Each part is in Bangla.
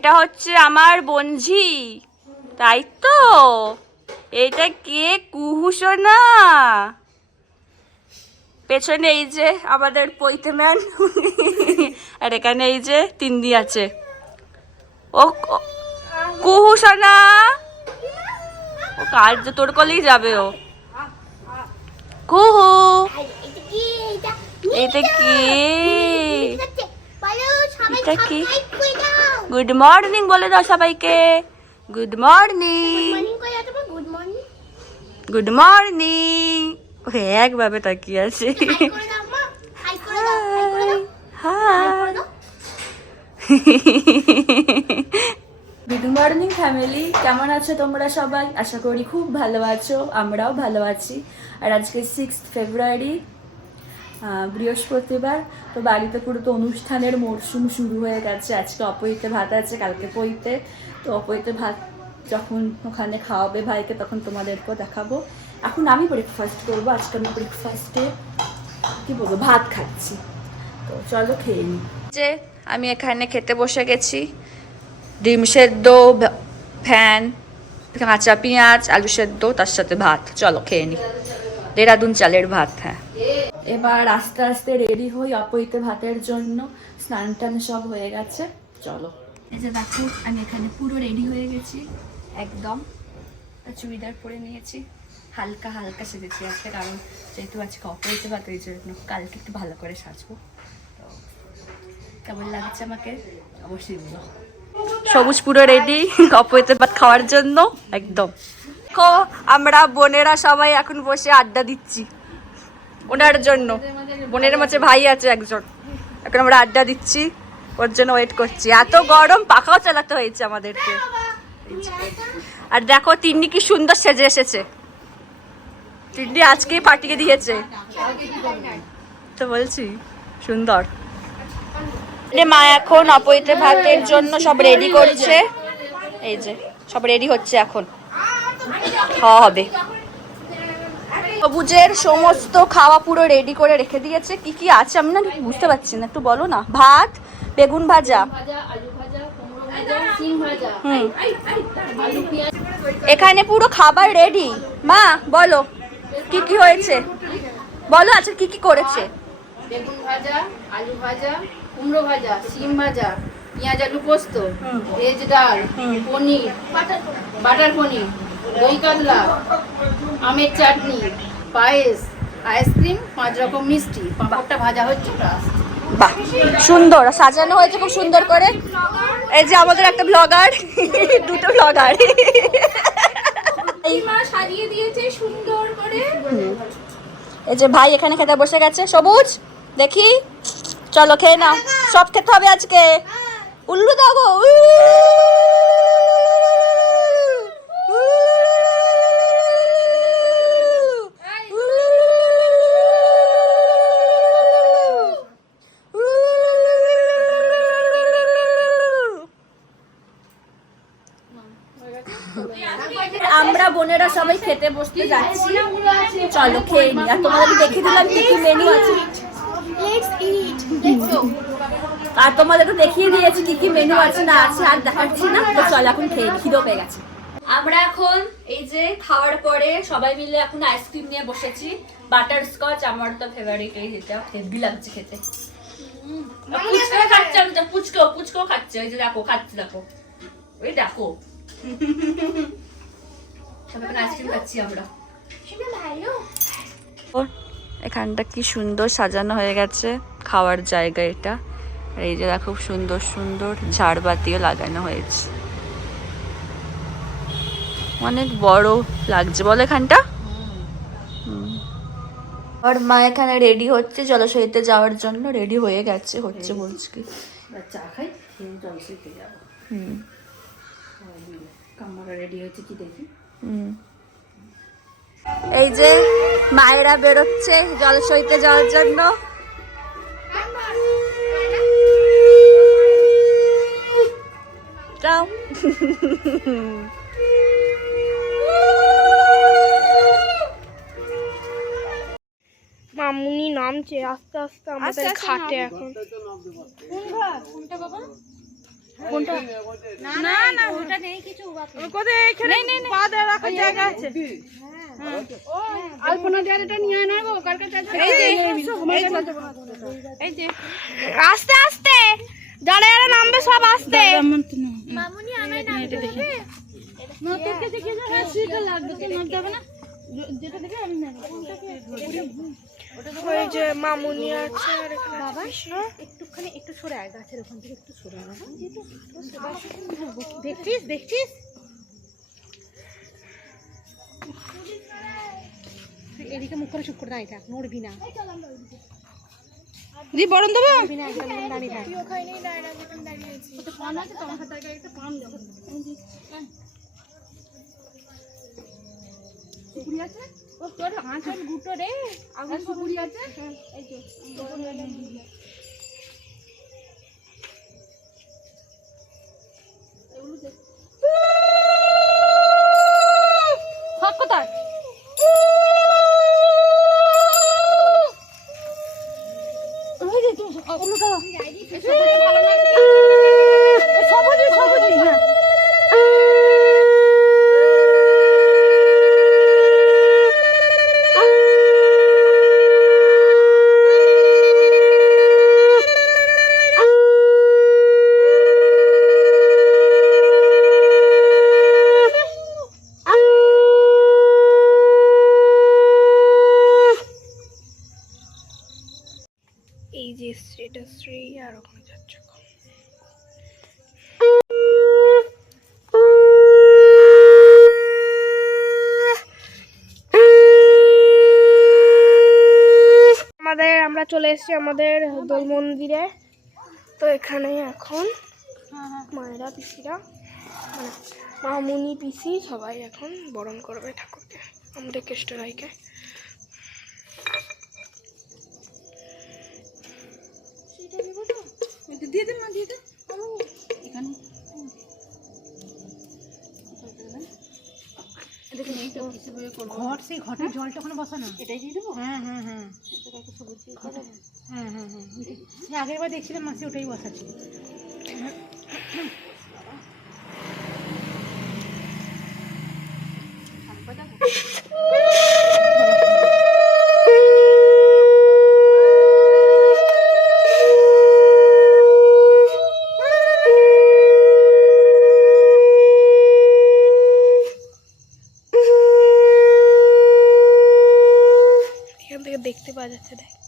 এটা হচ্ছে আমার বঞ্ঝি তাই তো? এটা কে? কুহুসো না পেছনে এই যে আমাদের পৈতে ম্যান আর এখানে এই যে তিন তিন্দি আছে। ও ও- কুহু সোনা। ও কার যে তোর কলেই যাবে ও। কুহু। এটা কি? এটা কি? গুড মর্নিং বলে দাও সবাইকে। গুড মর্নিং গুড মর্নিং একভাবে তাকিয়ে আছে। হাই গুড মর্নিং ফ্যামিলি কেমন আছো তোমরা সবাই? আশা করি খুব ভালো আছো। আমরাও ভালো আছি। আর আজকে সিক্স ফেব্রুয়ারি বৃহস্পতিবার। তো বাড়িতে পুরো তো অনুষ্ঠানের মরশুম শুরু হয়ে গেছে। আজকে অপৈতে ভাত আছে, কালকে পইতে তো অপৈতে ভাত যখন ওখানে খাওয়াবে ভাইকে, তখন তোমাদেরকেও দেখাবো। এখন আমি ব্রেকফাস্ট করব, আজকে আমি ব্রেকফাস্টে কি বলব, ভাত খাচ্ছি। তো চলো খেয়ে নিই। যে আমি এখানে খেতে বসে গেছি। ডিম সেদ্ধ ফ্যান, কাঁচা পেঁয়াজ, আলু সেদ্ধ, তার সাথে ভাত। চলো খেয়ে নিই। দেরাদুন চালের ভাত হ্যাঁ। এবার আস্তে আস্তে রেডি হই অপৈতে ভাতের জন্য। স্নান টান সব হয়ে গেছে চলো। এই যে দেখো আমি এখানে পুরো রেডি হয়ে গেছি একদম। চুড়িদার পরে নিয়েছি হালকা হালকা সেজেছি আজকে কারণ যেহেতু আজকে অপৈতে ভাত ওই জন্য কালকে একটু ভালো করে সাজবো। তো কেমন লাগছে আমাকে? অবশ্যই বলো। সবুজ পুরো রেডি অপৈতে ভাত খাওয়ার জন্য একদম। দেখো আমরা বোনেরা সবাই এখন বসে আড্ডা দিচ্ছি। ওনার জন্য। বোনের মাঝে ভাই আছে একজন। এখন আমরা আড্ডা দিচ্ছি। ওর জন্য ওয়েট করছি। এত গরম, পাখাও চালাতে হয়েছে আমাদেরকে। আর দেখো, তিন্নি কি সুন্দর সেজে এসেছে। তিন্নি আজকেই পাঠিয়ে দিয়েছে। তো বলছি, সুন্দর। মা এখন অপৈতে ভাতের জন্য সব রেডি করছে। এই যে, সব রেডি হচ্ছে এখন। খাওয়া হবে। সবুজের সমস্ত খাওয়া পুরো রেডি করে রেখে দিয়েছে। কি কি আছে আমি না বুঝতে পারছি না একটু বলো না। ভাত বেগুন ভাজা। হুম। এখানে পুরো খাবার রেডি মা বলো কি কি হয়েছে? বলো আচ্ছা কি কি করেছে? বেগুন ভাজা আলু ভাজা কুমড়ো ভাজা শিম ভাজা পেঁয়াজ আলু পোস্ত ভেজ ডাল পনির বাটার পনির দই কাতলা আমের চাটনি পায়েস আইসক্রিম পাঁচ রকম মিষ্টি। পাঁপড়টা ভাজা হচ্ছে বাহ সুন্দর। সাজানো হয়েছে খুব সুন্দর করে। এই যে আমাদের একটা ব্লগার দুটো ব্লগার সাজিয়ে দিয়েছে সুন্দর করে। এই যে ভাই এখানে খেতে বসে গেছে। সবুজ দেখি। চলো খেয়ে নাও। সব খেতে হবে আজকে। উল্লু দাও গো বোনেরা সবাই খেতে বসতে যাচ্ছি। চলো খেয়ে নি। আর তোমাদের দেখে দিলাম কি কি মেনু আছে। আর তোমাদের তো দেখিয়ে দিয়েছি কি কি মেনু আছে না আছে আর দেখাচ্ছি না। তো চলো এখন খেয়ে নি, পেয়ে গেছে। আমরা এখন এই যে খাওয়ার পরে সবাই মিলে এখন আইসক্রিম নিয়ে বসেছি। বাটার স্কচ আমার তো ফেভারিট এই যেটা। হেভি লাগছে খেতে। পুচকো খাচ্ছে আমি তো। পুচকো পুচকো খাচ্ছে। ওই যে দেখো খাচ্ছে দেখো। ওই দেখো। এখন আইসক্রিম খাচ্ছি আমরা। এখানটা কি সুন্দর সাজানো হয়ে গেছে খাওয়ার জায়গা এটা। আর এই যে দেখো সুন্দর সুন্দর ঝাড়বাতিও লাগানো হয়েছে। অনেক বড় লাগছে বলো এখানটা। হুম। আর মা এখানে রেডি হচ্ছে জলাশয়তে যাওয়ার জন্য রেডি হয়ে গেছে হচ্ছে বলছি। কি চা খাই খেয়ে জল শুতে যাব। হুম। কামড়া রেডি হয়েছে কি দেখি? হুম। এই যে মায়েরা বেরোচ্ছে জলসইতে যাওয়ার জন্য। যাও। মামুনি নামছে আস্তে আস্তে আমাদের ঘাটে এখন। কোনটা না না ওটা নেই কিছু কোথায়? এখানে পা জায়গা আছে। আলপনা দেওয়ার এটা নিয়ে আয় না গো কার কাছে আছে? এই যে এই যে আস্তে আস্তে। যারা যারা নামবে সব আস্তে। নতুন কাছে কি জানো সেটা লাগবে তো নামতে হবে না। যেটা দেখে আমি নেব। ওই যে মামুনি আছে আর বাবা একটুখানি একটু সরে আয় গাছের ওখান থেকে একটু সরে বাবা। দেখছিস দেখছিস? এদিকে মুখ করে চুপ করে দাঁড়িয়ে থাক নড়বি না। দি বরণ দেবো? তোর আঁচল গুটো রে। আগুন আছে? এই যে হাত কোথায় ওই যে তুমি ওগুলোটা ভালো লাগছে সবুজ সবুজ হ্যাঁ এই যে শ্রী আর ওখানে যাচ্ছে আমাদের, আমরা চলে এসেছি আমাদের দোল মন্দিরে। তো এখানে এখন মায়েরা, পিসিরা মানে মামুনি পিসি সবাই এখন বরণ করবে ঠাকুরকে, আমাদের কেষ্ট রায়কে দিয়ে দিন না দিয়ে দিন। এখানে। ঘর সেই ঘটের জলটা ওখানে বসানো। এটাই দিয়ে দেবো? হ্যাঁ হ্যাঁ হ্যাঁ। হ্যাঁ হ্যাঁ হ্যাঁ। আগের বার দেখছিলাম মাসি ওটাই বসা ছিল এখান থেকে দেখতে পাওয়া যাচ্ছে দেখ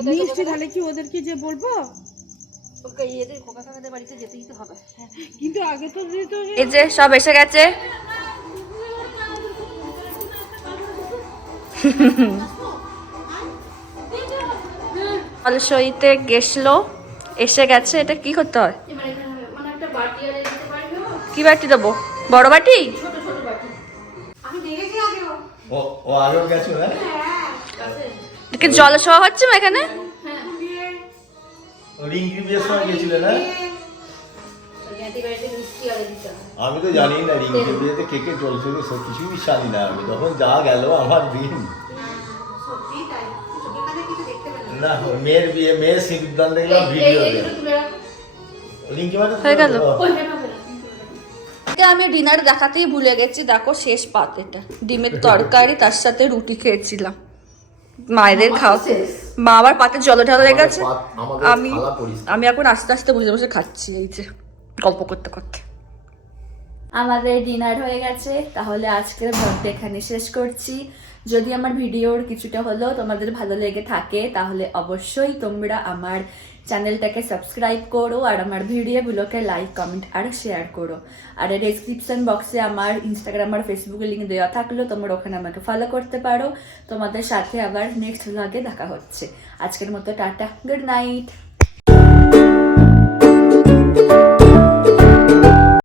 মিষ্টি তাহলে কি ওদেরকে যে বলব? কিন্তু আগে তো এই যে সব এসে গেছে। অলসইতে গেছলো এসে গেছে। এটা কি করতে হয়? কি বাটি দেবো? বড় বাটি? হ্যাঁ? কি জল শোয়া হচ্ছে না এখানে? রিঙ্কি বিয়ের সময় গেছিলে না? আমি তো জানি না রিঙ্কি বিয়েতে কে কে চলছে সব কিছুই জানি না আমি। তখন যা গেল আমার দিন। না মেয়ের বিয়ে মেয়ের সিদ্ধান্ত দেখলাম ভিডিওতে রিঙ্কি মানে হয়ে গেল? আমি ডিনার দেখাতেই ভুলে গেছি দেখো শেষ পাত এটা ডিমের তরকারি তার সাথে রুটি খেয়েছিলাম। মায়েদের খাওয়া। মা আবার পাতে জল ঢালা হয়ে গেছে আমি আমি এখন আস্তে আস্তে বসে বসে খাচ্ছি এই যে গল্প করতে করতে। আমাদের ডিনার হয়ে গেছে তাহলে আজকের ভাবতে এখানে শেষ করছি। যদি আমার ভিডিওর কিছুটা হলো তোমাদের ভালো লেগে থাকে তাহলে অবশ্যই তোমরা আমার চ্যানেলটাকে সাবস্ক্রাইব করো আর আমার ভিডিওগুলোকে লাইক কমেন্ট আর শেয়ার করো। আর ডেসক্রিপশন বক্সে আমার ইনস্টাগ্রাম আর ফেসবুকে লিঙ্ক দেওয়া থাকল তোমরা ওখানে আমাকে ফলো করতে পারো। তোমাদের সাথে আবার নেক্সট ভ্লগে দেখা হচ্ছে। আজকের মতো টাটা গুড নাইট